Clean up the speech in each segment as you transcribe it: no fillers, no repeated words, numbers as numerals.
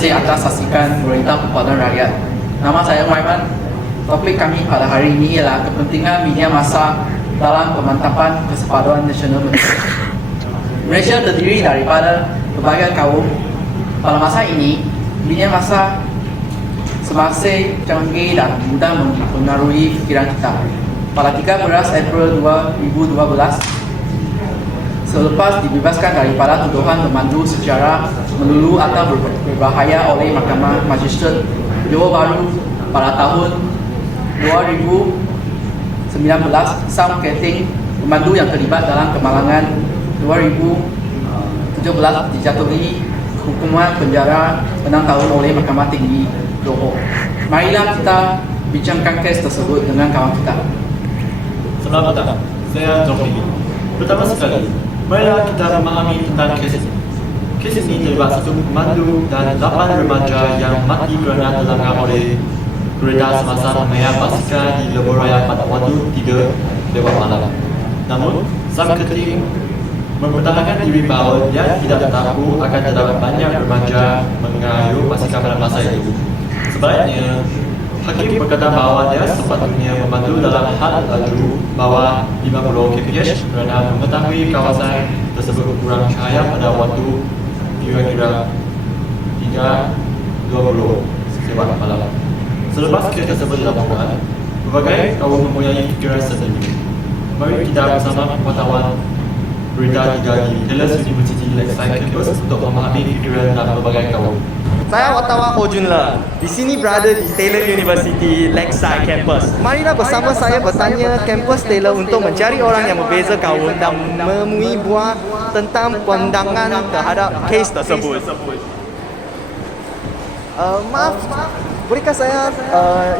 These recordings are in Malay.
kasih atas saksikan berita kepada rakyat. Nama saya Maiman. Topik kami pada hari ini ialah kepentingan media massa dalam pemantapan kesepakatan nasional Malaysia. Malaysia terdiri daripada berbagai kaum. Pada masa ini, media massa semakin canggih dan mudah mempengaruhi pikiran kita. Pada 13 April 2012, selepas dibebaskan daripada tuduhan memandu secara melulu atau berbahaya oleh Mahkamah Magistrate Johor Bahru pada tahun 2019, Sam Keating, pemandu yang terlibat dalam kemalangan 2017, dijatuhi hukuman penjara 6 tahun oleh Mahkamah Tinggi Johor. Marilah kita bincangkan kes tersebut dengan kawan kita. Selamat datang, saya Jokowi. Pertama sekali, marilah kita memahami tentang kes ini. Kes ini terlibat satu pemandu dan 8 remaja yang mati kerana terlanggar oleh kereta semasa memayang basikal di Lebuh Raya pada waktu 3 malam. Namun, Sam Keating mempertahankan diri bahawa dia tidak tahu akan terdapat banyak remaja mengayuh basikal pada masa itu. Sebaliknya, hakim berkata bahawa dia sepatutnya memandu dalam had laju bawah 50 kph kerana mengetahui kawasan tersebut kurang cahaya pada waktu kira-kira 3:20 setiap malam. Selepas kes tersebut dilaporkan, berbagai kaum mempunyai fikiran sendiri. Mari kita bersama wartawan berita 3 di Taylor University Lakeside Campus untuk memahami fikiran dan berbagai kaum. Saya wartawan Ho Jun Le. Di sini berada di Taylor University Lakeside Campus. Marilah bersama saya bertanya kampus Taylor untuk mencari orang yang berbeza kaum dan memui buah tentang pandangan terhadap kes tersebut. Maaf, bolehkah saya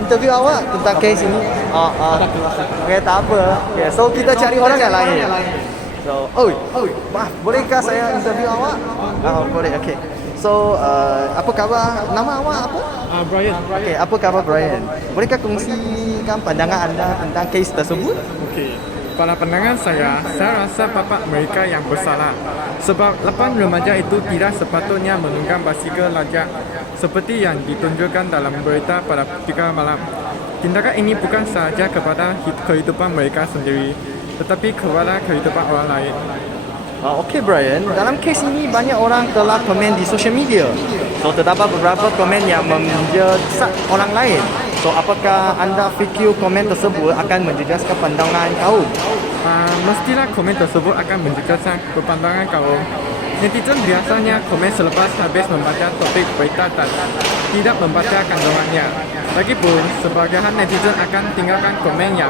interview awak tentang kes ini? Okay, tak apa. Okay, so kita cari orang yang lain. So, maaf, bolehkah saya interview awak? Boleh, okay. So, apa khabar? Nama awak apa? Brian. Okay, apa khabar Brian? Bolehkah kongsikan pandangan anda tentang kes tersebut? Okey. Pada pandangan saya rasa bapa mereka yang bersalah. Sebab 8 remaja itu tidak sepatutnya menunggang basikal lajak seperti yang ditunjukkan dalam berita pada 3 malam. Tindakan ini bukan sahaja kepada kehidupan mereka sendiri, tetapi kepada kehidupan orang lain. Okey Brian, dalam kes ini banyak orang telah komen di social media. So terdapat beberapa komen yang menjesak orang lain. So apakah anda fikir komen tersebut akan menjejaskan pandangan kaum? Mestilah komen tersebut akan menjejaskan pandangan kaum. Netizen biasanya komen selepas habis membaca topik berita dan tidak membaca kandungannya. Lagipun, sebagian netizen akan tinggalkan komen yang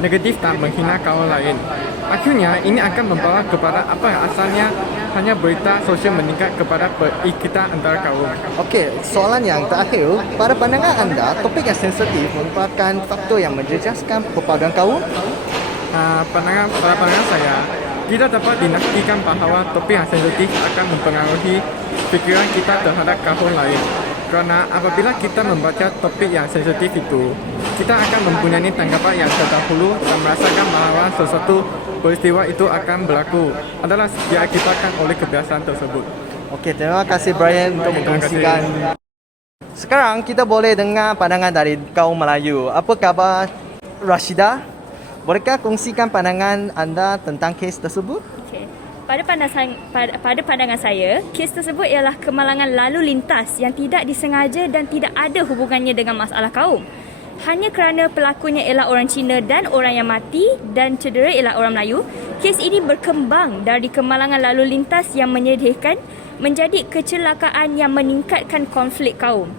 negatif dan menghina kaum lain. Akhirnya, ini akan membawa kepada apa yang asalnya hanya berita sosial meningkat kepada perikitan antara kaum. Okey, soalan yang terakhir, pada pandangan anda, topik yang sensitif merupakan faktor yang menjejaskan propaganda kaum? Pada pandangan saya, tidak dapat dinafikan bahawa topik yang sensitif akan mempengaruhi fikiran kita terhadap kaum lain. Kerana apabila kita membaca topik yang sensitif itu, kita akan mempunyai tanggapan yang terdahulu dan merasakan bahawa sesuatu peristiwa itu akan berlaku adalah diakibatkan oleh kebiasaan tersebut. Okey, terima kasih Brian untuk mengkongsikan. Sekarang kita boleh dengar pandangan dari kaum Melayu. Apa khabar Rashida? Bolehkah kongsikan pandangan anda tentang kes tersebut? Okay. Pada pandangan saya, kes tersebut ialah kemalangan lalu lintas yang tidak disengaja dan tidak ada hubungannya dengan masalah kaum. Hanya kerana pelakunya ialah orang Cina dan orang yang mati dan cedera ialah orang Melayu, kes ini berkembang dari kemalangan lalu lintas yang menyedihkan menjadi kecelakaan yang meningkatkan konflik kaum.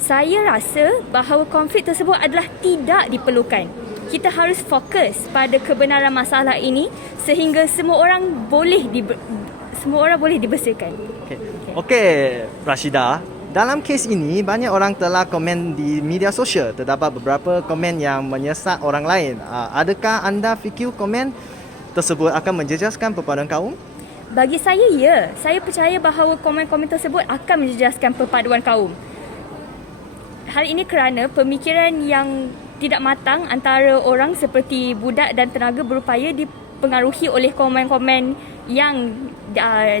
Saya rasa bahawa konflik tersebut adalah tidak diperlukan. Kita harus fokus pada kebenaran masalah ini sehingga semua orang boleh dibersihkan. Okey, Rashida. Dalam kes ini, banyak orang telah komen di media sosial. Terdapat beberapa komen yang menyesak orang lain. Adakah anda fikir komen tersebut akan menjejaskan perpaduan kaum? Bagi saya, ya. Saya percaya bahawa komen-komen tersebut akan menjejaskan perpaduan kaum. Hal ini kerana pemikiran yang tidak matang antara orang seperti budak dan tenaga berupaya dipengaruhi oleh komen-komen yang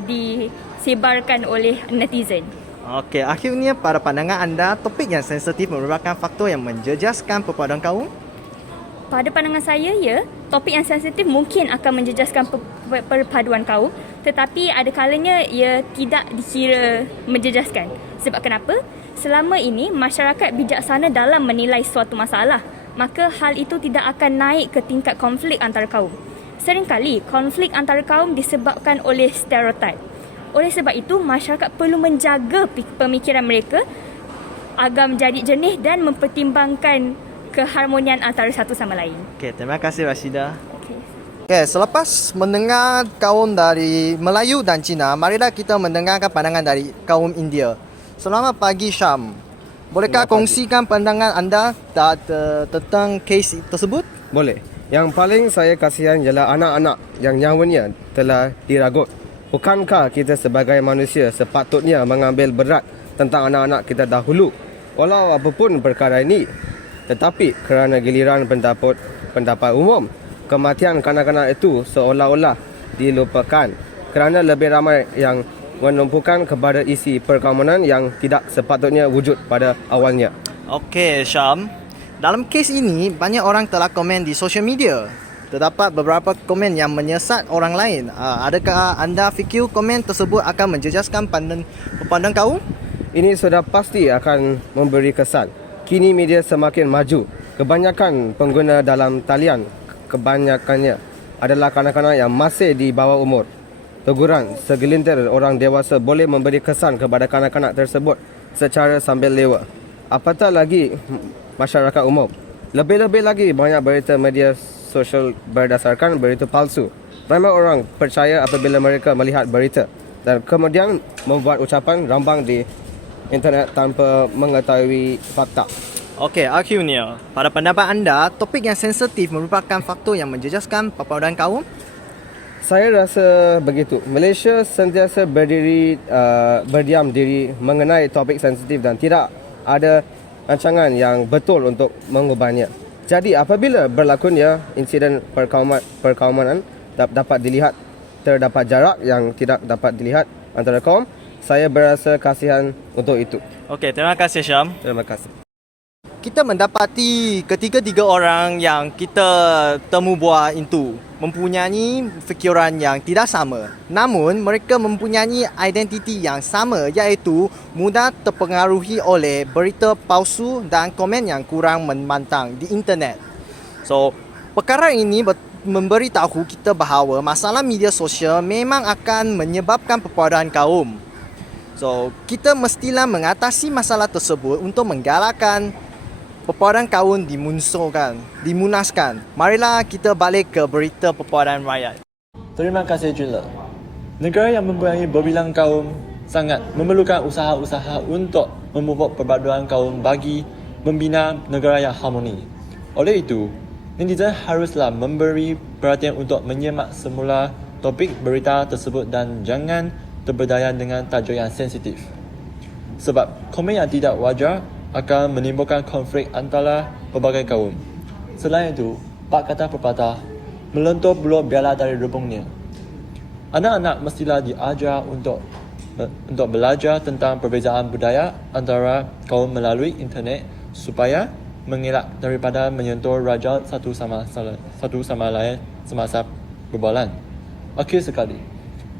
disebarkan oleh netizen. Okey, akhirnya pada pandangan anda, topik yang sensitif merupakan faktor yang menjejaskan perpaduan kaum? Pada pandangan saya, ya, topik yang sensitif mungkin akan menjejaskan perpaduan kaum, tetapi ada kalanya ia tidak dikira menjejaskan. Sebab kenapa? Selama ini, masyarakat bijaksana dalam menilai suatu masalah, maka hal itu tidak akan naik ke tingkat konflik antara kaum. Seringkali, konflik antara kaum disebabkan oleh stereotip. Oleh sebab itu, masyarakat perlu menjaga pemikiran mereka agar menjadi jernih dan mempertimbangkan keharmonian antara satu sama lain. Okey, terima kasih Rashida. Okay. Okey, selepas mendengar kaum dari Melayu dan Cina, marilah kita mendengarkan pandangan dari kaum India. Selamat pagi Syam. Bolehkah kongsikan pandangan anda tentang kes tersebut? Boleh. Yang paling saya kasihan ialah anak-anak yang nyawanya telah diragut. Bukankah kita sebagai manusia sepatutnya mengambil berat tentang anak-anak kita dahulu? Walau apapun perkara ini. Tetapi kerana giliran pendapat umum, kematian kanak-kanak itu seolah-olah dilupakan kerana lebih ramai yang menumpukan kepada isi perkauman yang tidak sepatutnya wujud pada awalnya. Okey Syam, dalam kes ini banyak orang telah komen di sosial media. Terdapat beberapa komen yang menyesat orang lain. Adakah anda fikir komen tersebut akan menjejaskan perpaduan kaum? Ini sudah pasti akan memberi kesan. Kini media semakin maju. Kebanyakan pengguna dalam talian, kebanyakannya adalah kanak-kanak yang masih di bawah umur. Teguran segelintir orang dewasa boleh memberi kesan kepada kanak-kanak tersebut secara sambil lewat. Apatah lagi masyarakat umum. Lebih-lebih lagi banyak berita media sosial berdasarkan berita palsu. Ramai orang percaya apabila mereka melihat berita dan kemudian membuat ucapan rambang di internet tanpa mengetahui fakta. Okey, akhirnya, pada pendapat anda, topik yang sensitif merupakan faktor yang menjejaskan perpaduan kaum? Saya rasa begitu. Malaysia sentiasa berdiam diri mengenai topik sensitif dan tidak ada rancangan yang betul untuk mengubahnya. Jadi apabila berlakunya insiden perkauman dapat dilihat terdapat jarak yang tidak dapat dilihat antara kaum, saya berasa kasihan untuk itu. Okey, terima kasih Syam. Terima kasih. Kita mendapati ketiga-tiga orang yang kita temu buah itu mempunyai fikiran yang tidak sama. Namun mereka mempunyai identiti yang sama, iaitu mudah terpengaruhi oleh berita palsu dan komen yang kurang memantang di internet. So, perkara ini memberitahu kita bahawa masalah media sosial memang akan menyebabkan perpaduan kaum. So, kita mestilah mengatasi masalah tersebut untuk menggalakkan perpaduan kaum dimunaskan. Marilah kita balik ke berita perpaduan rakyat. Terima kasih Junle. Negara yang mempunyai berbilang kaum sangat memerlukan usaha-usaha untuk memupuk perpaduan kaum bagi membina negara yang harmoni. Oleh itu, netizen haruslah memberi perhatian untuk menyemak semula topik berita tersebut dan jangan terberdaya dengan tajuk yang sensitif. Sebab komen yang tidak wajar akan menimbulkan konflik antara pelbagai kaum. Selain itu, pak kata pepatah, melentur buluh biarlah dari rebungnya. Anak-anak mestilah diajar untuk belajar tentang perbezaan budaya antara kaum melalui internet supaya mengelak daripada menyentuh raja satu sama lain semasa berbualan. Akhir sekali,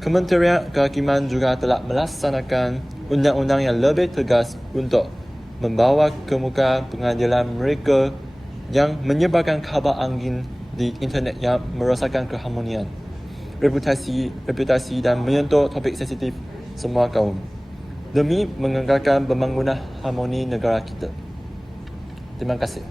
Kementerian Kehakiman juga telah melaksanakan undang-undang yang lebih tegas untuk membawa ke muka pengadilan mereka yang menyebarkan khabar angin di internet yang merosakkan keharmonian, reputasi dan menyentuh topik sensitif semua kaum demi mengekalkan pembangunan harmoni negara kita. Terima kasih.